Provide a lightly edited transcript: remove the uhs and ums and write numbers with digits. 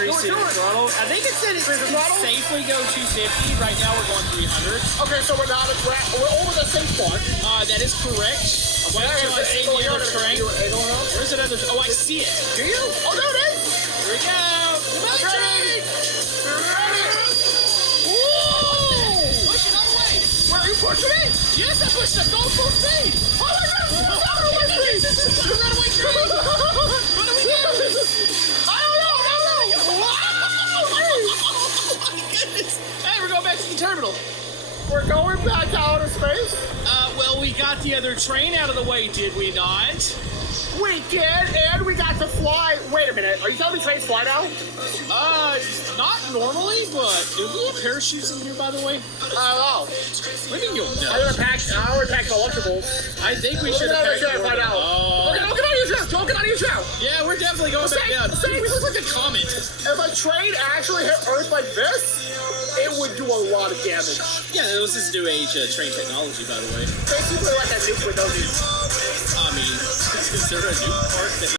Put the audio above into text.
increasing the throttle. I think it said it can safely go 250. Right now we're going 300. Okay, so we're over the safe part. That is correct. Wait until I see the other train. Where's another? Oh, I see it. Do you? Oh, there it is. Here we go. Ready? Ready? Whoa! Push it all the way. Where are you pushing it? Yes, I pushed it. Go full speed. Oh my God! Runaway train! This is the runaway train. What do we do? I don't know. Oh my goodness. Hey, we're going back to the terminal. We're going back to outer space. Well, we got the other train out of the way, did we not? We did, and we got to fly. Wait a minute. Are you telling me trains fly now? Not normally, but do we have parachutes in here, by the way? Oh. What do you mean you'll know? I already packed collectibles. I think we should Look have at packed that, more find than- out. Oh. Okay, don't get on your trap. Don't get on your trap. Yeah, we're definitely going back down. We look like a comet. If a train actually hit Earth like this, it would do a lot of damage. Yeah, this is new age train technology, by the way. Basically like a nuke with no nuke. I mean, is there a new part that